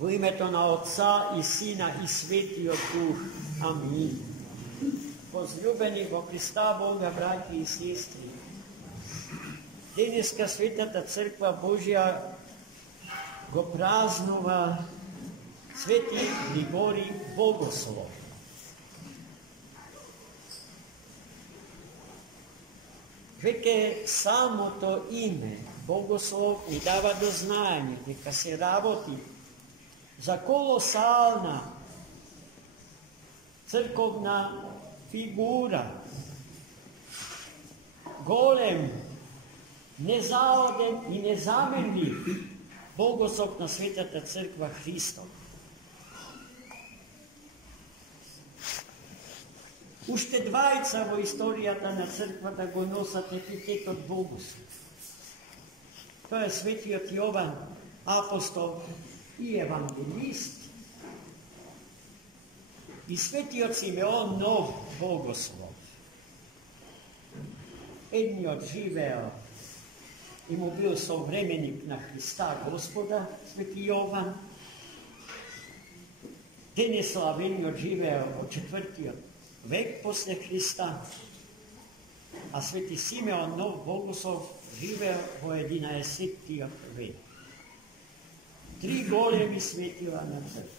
Во името на Отца и Сина и Светиот Дух. Амин. Возлюбени во Христа Бога, браќи и сестри, денеска Светата Црква Божја го празнува Свети Григорий Богослов. Веќе самото име Богослов ни дава до знаење дека се работи за колосална црковна фигура, голем, незаоден и незаменлив Богослов на Светата Црква Христов. Уште двајца во историјата на црквата го носат епитетот Богослов. Тоа е светиот Јован, апостол и евангелист, и светиот Симеон Нов Богослов. Едниот живеел и му бил современик на Христа Господа, свети Јован. Денеславениот живеел во 4. век после Христа, а свети Симеон Нов Богослов живеел во 11. век. Три големи светила на црква.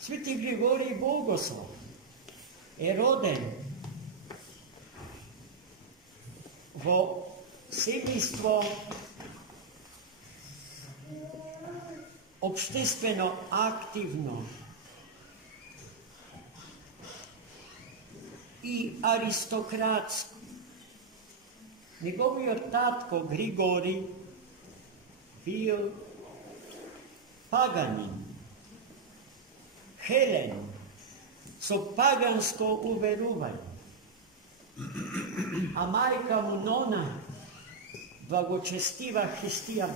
Свети Григорий Богослов е роден во семејство општествено активно и аристократско. Неговиот татко Григорий бил паганин, хелен, со паганско уверување, а мајка му Нона благочестива христијан,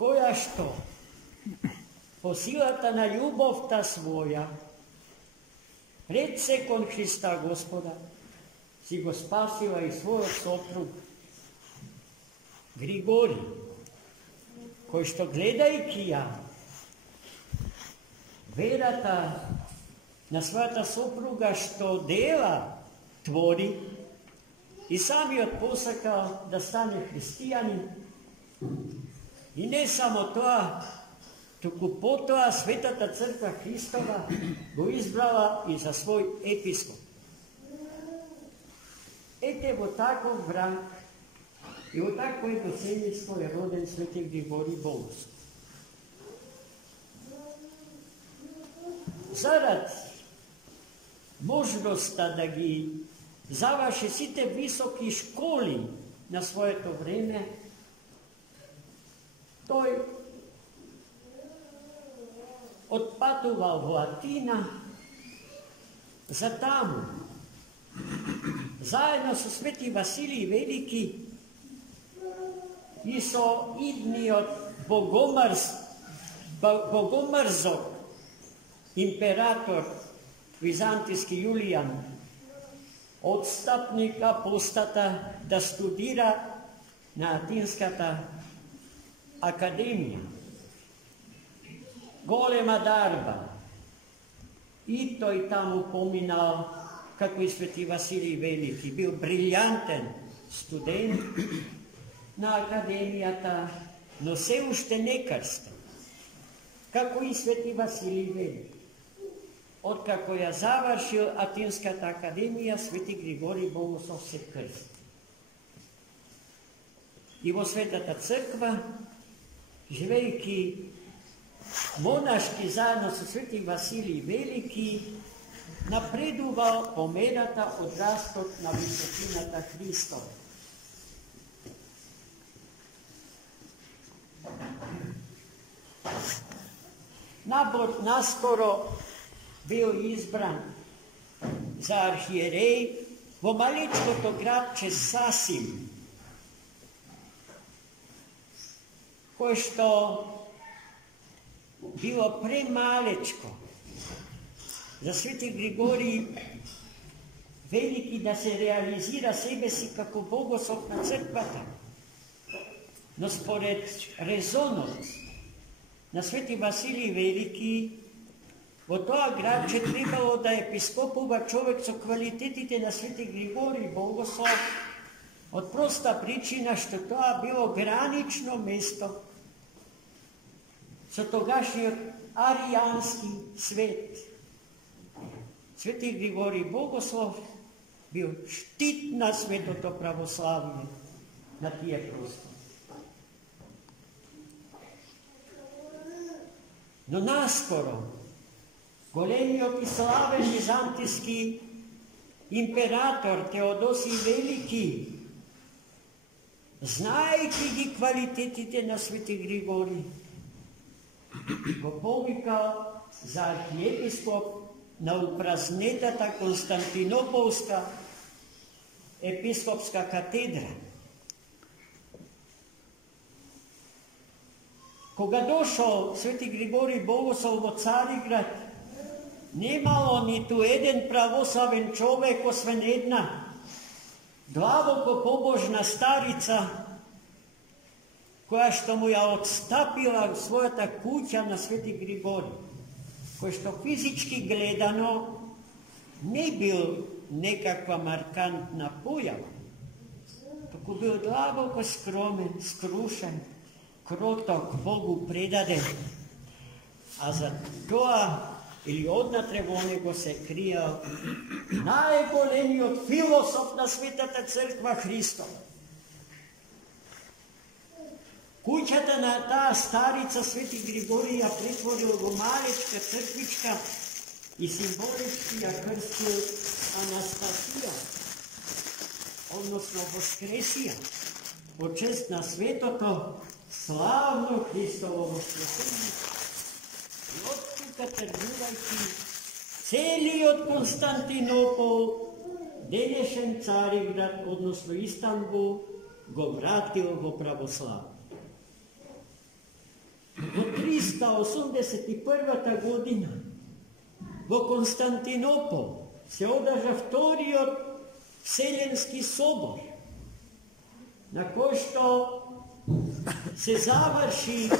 која што по силата на љубовта своја пред се кон Христа Господа си го спасила и својот сопруг Григорий, кој што гледајќи ја верата на својата сопруга што дела твори, и самиот посакал да стане христијанин. И не само тоа, туку потоа Светата Црква Христова го избрала и за свој епископ. Ете во таков брак и во такво едно семејство е роден свети Григорий Богослов. Зарад можноста да ги заврши сите високи школи на своето време, тој отпатувал во Атина, за таму, заедно со свети Василий Велики и со идниот богомрзок император византиски Јулијан, отстапник апостата, да студира на Атинската академија. Голема дарба. И тој таму поминал, како и свети Василий Велики, бил брилјантен студент на академијата, но се уште не крстен, како и свети Василий Велики. Откако ја завршил Атинската академија, свети Григорий Богослов се крсти. И во Светата Црква, живејќи монашки заедно со свети Василий Велики, напредувал по мерата од растот на височината Христова. Наскоро бил избран за архиереј во малечкото градче Сасим, кој што било премалечко за свети Григорий Велики да се реализира себе си како Богослов на црквата. Но според резонот на Свети Василий Велики, во тоа градче требало да епископува човек со квалитетите на Свети Григорий Богослов, од проста причина што тоа било гранично место со тогашниот аријански свет. Свети Григорий Богослов бил штит на светото православие на тие простори. Но наскоро големиот и славен византиски император Теодосий Велики, знаејќи ги квалитетите на Свети Григорий, го повикал за архиепископ на упразнетата Константинополска епископска катедра. Кога дошол Свети Григорий Богослов во Цариград, немало ниту еден православен човек, освен една длабоко побожна старица, која што му ја отстапила својата куќа на Свети Григорий, кој што физички гледано не бил некаква маркантна појава, туку бил длабоко скромен, скрушен, кроток, Богу предаден, а за тоа или однатре во него се криел најголемиот философ на Светата Црква Христов. Куќата на таа старица Свети Григорий ја претворил во малечка црквичка и символички ја крстил Анастасија, односно Воскресија, во чест на светото славно Христово воскресение. И од тука тргнувајќи целиот Константинопол, денешен Цариград, односно Истанбул, го вратил во православие. Во 381 година во Константинопол се одржа вториот Вселенски собор, на кој што се заврши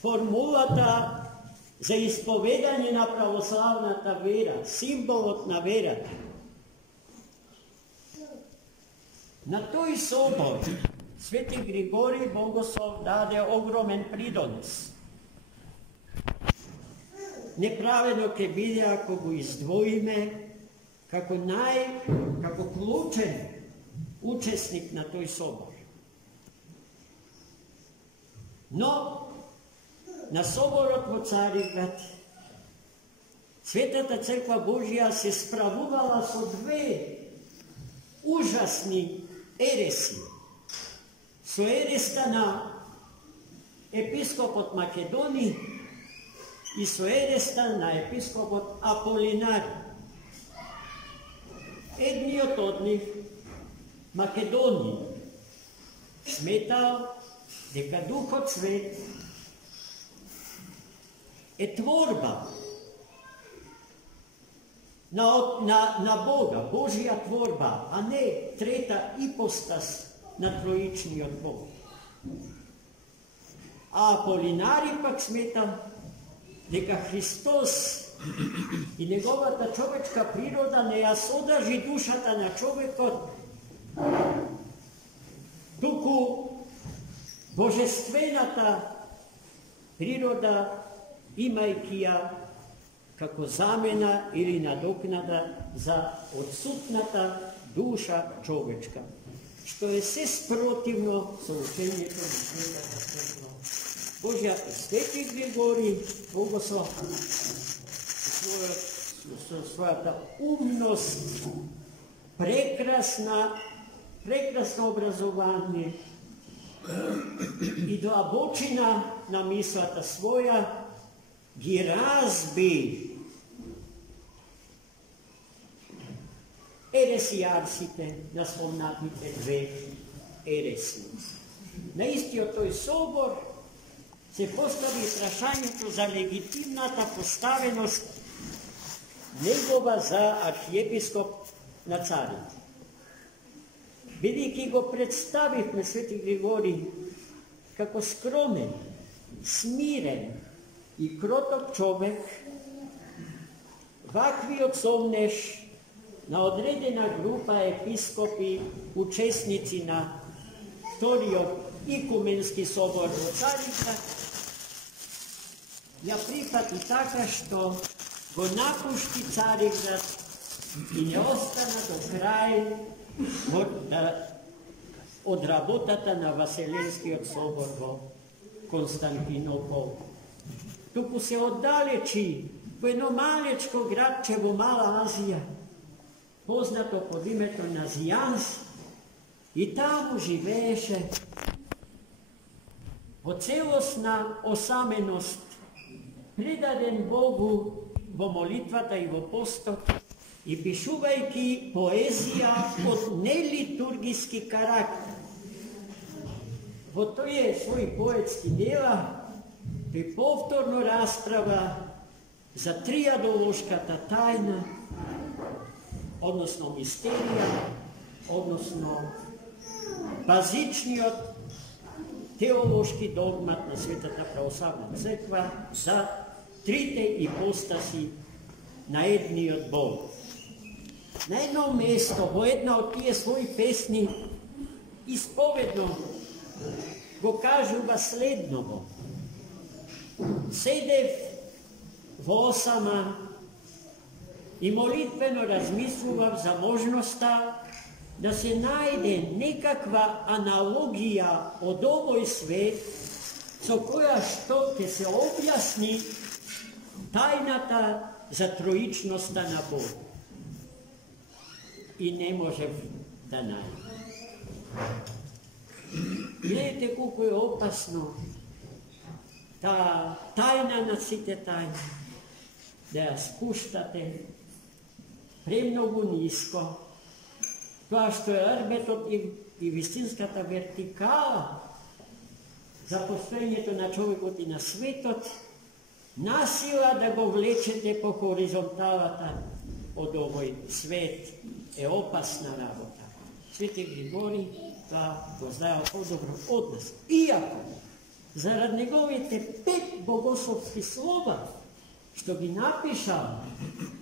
формулата за исповедање на православната вера, символот на верата. На тој собор Свети Григорий Богослов даде огромен придонес. Неправено ќе биде ако го издвоиме како клучен учесник на тој собор. Но на соборот во Цариград Светата Црква Божја се справувала со две ужасни ереси. Со ереста на епископот Македони и со ереста на епископот Аполинар. Едниот од нив, Македони, сметал дека Духот Свет е творба на Бога, Божија творба, а не трета ипостас на троичниот Бог. А Аполинари пак смета дека Христос и неговата човечка природа не ја содржи душата на човекот, туку божествената природа, имајќи ја како замена или надокнада за отсутната душа човечка, што е се спротивно со учењето на Светата Црква Божја. Свети Григорий Богослов со својата умност, прекрасно образование и длабочина на мислата своја ги разби ересијарсите на спомнатите две ереси. На истиот тој собор се постави прашањето за легитимната поставеност негова за архиепископ на Царите. Бидејќи го представивме Свети Григорий како скромен, смирен и кроток човек, ваквиот совнеш на одредена група епископи, учесници на Вториот Икуменски собор во Цариград, ја прифати така што го напушти Цариград и не остана до крај од работата на Васеленскиот собор во Константинопол. Туку се оддалечи во едно малечко градче во Мала Азија, познато под името на Зијанс, и таму живееше во целосна осаменост, предаден Богу во молитвата и во постот, и пишувајќи поезија од нелитургиски карактер. Во тој своји поетски дела, тој повторно расправа за триадолошката тајна, односно мистерија, односно базичниот теолошки догмат на Светата православна црква за трите ипостаси на едниот Бог. На едно место, во една од тие своји песни, исповедно го кажува следново: седев во осама и молитвено размислував за можноста да се најде некаква аналогија од овој свет со која што ќе се објасни тајната за троичноста на Бог. И не можев да најдем. Гледате колку е опасно таа тајна на сите тајни, да ја спуштате премногу ниско, тоа што е арбетот и вистинската вертикала за постоењето на човекот и на светот, насила да го влечете по хоризонталата од овој свет е опасна работа. Свети Григорий тоа го знаел подобро од нас. Иако, зарад неговите 5 богословски слова, што ги напишал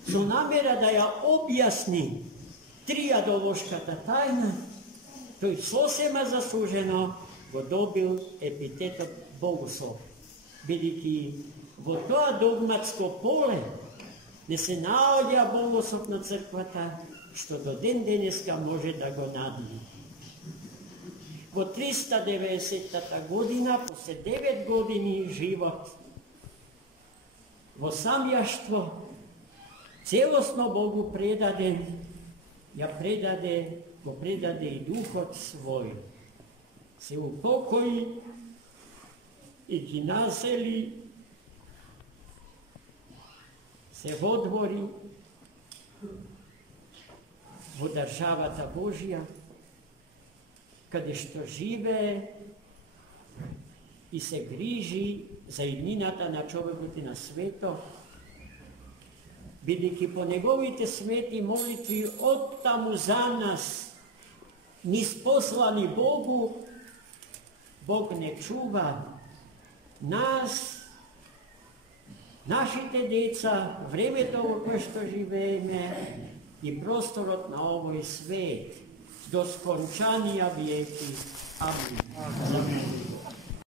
со намера да ја објасни триадолошката тајна, тој сосема заслужено го добил епитетот богослов, бидејќи во тоа догматско поле не се наоѓа богослов на црквата, што до ден денеска може да го надмине. Во 390 година, после 9 години живот во самјаштво, целосно Богу предаден, го предаде и духот свој. Се упокои и ги насели, се водвори во државата Божја, каде што живее и се грижи за иднината на човекот и на светот, бидејќи по неговите свети молитви оттаму за нас, ниспослани Богу, Бог не чува нас, нашите деца, времето во кое што живееме и просторот на овој свет, до скончанија веки. Амин.